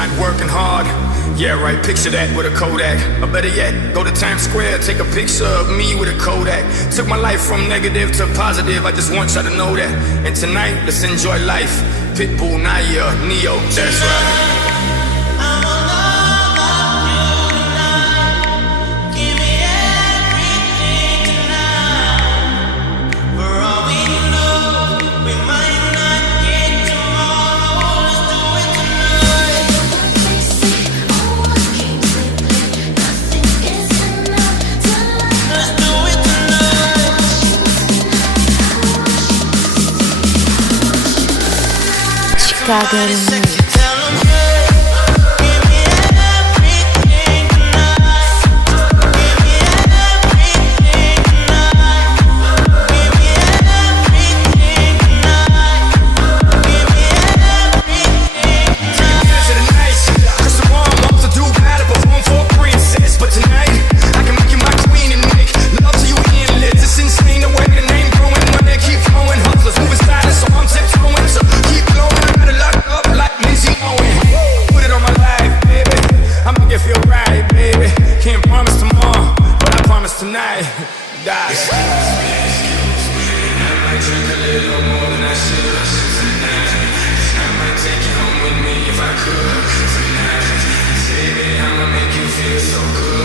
not working hard. Yeah, right, picture that with a Kodak. Or better yet, go to Times Square, take a picture of me with a Kodak. Took my life from negative to positive, I just want y'all to know that. And tonight, let's enjoy life. Pitbull, Naya, Neo, that's right. Chicago. Tonight, die. Excuse me, I might drink a little more than I should tonight. I might take you home with me if I could tonight. Baby, I'ma make you feel so good.